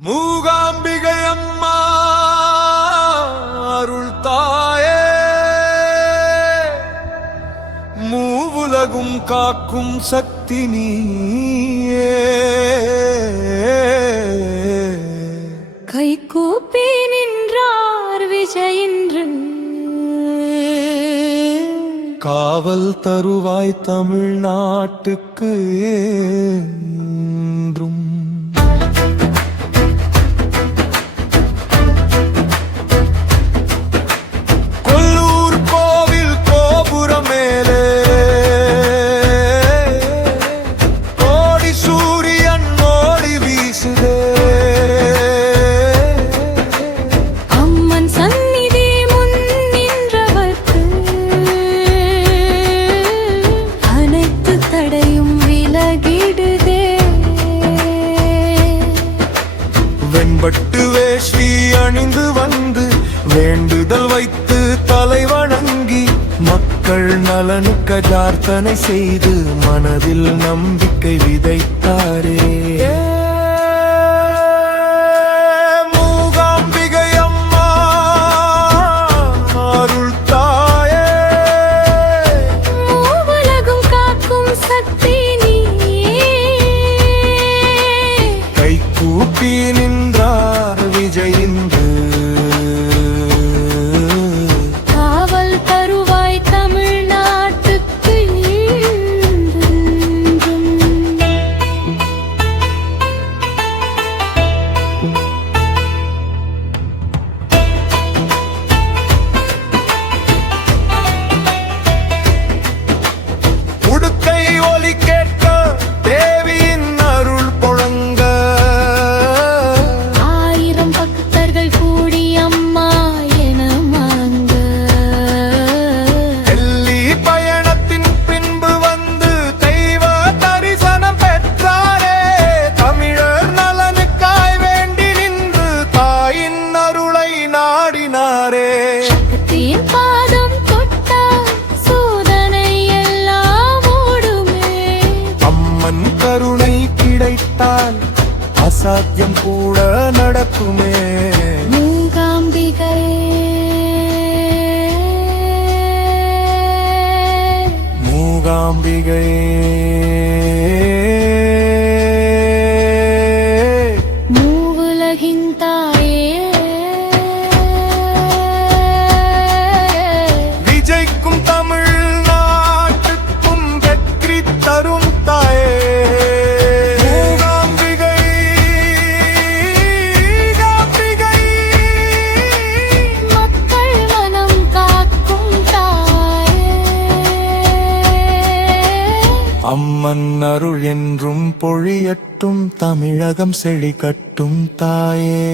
மூகாம்பிகை அம்மா அருள் தாயே, மூவுலகும் காக்கும் சக்தி நீயே. கை கூப்பி நின்றார் விஜயின்று, காவல் தருவாய் தமிழ்நாட்டுக்கு என்றும். கொல்லூர் கோவில் கோபுரம் மேலே கோடி சூரியன் ஓடி வீசுதே. அம்மன் சந்நிதி முன் நின்றவர்க்கு அனைத்து தடையும் விலகிடுதே. வெண்பட்டு வேஷ்டி அணிந்து வந்து வேண்டுதல் வைத்து தலை வணங்கி மக்கள் நலனுக்கு பிரார்த்தனை செய்து மனதில் நம்பிக்கை விதைத்தாரே. மூகாம்பிகை அம்மா அருள் தாயே, மூவுலகும் காக்கும் சக்தி நீயே. கை கூப்பி நின்றார் விஜயின்று, காவல் தருவாய் தமிழ்நாட்டுக்கு என்றென்றும். உடுக்கை ஒலி கேட்க தேவியின் அருள் புழங்க, ஆயிரம் பக்தர்கள் கூடி அம்மா என மாங்க. டெல்லி பயணத்தின் பின்பு வந்து தெய்வ தரிசனம் பெற்றாரே. தமிழர் நலனுக்காய் வேண்டி நின்று தாயின் அருளை நாடினாரே. சக்தியின் பாதம் தொட்டால் சோதனை எல்லாம் ஓடுமே. அம்மன் கருணை கிடைத்தால் அசாத்தியம் கூட நடக்குமே. மூகாம்பிகை மூகாம்பிகை மூவுலகின் தாயே, விஜய்க்கும் தமிழ்நாட்டுக்கும் வெற்றி தரும் தாயே. மூகாம்பிகை, மூகாம்பிகை. மக்கள் மனம் காக்கும் தாயே. அம்மன் அருள் என்றும் பொழியட்டும், தமிழகம் செழிக்கட்டும் தாயே.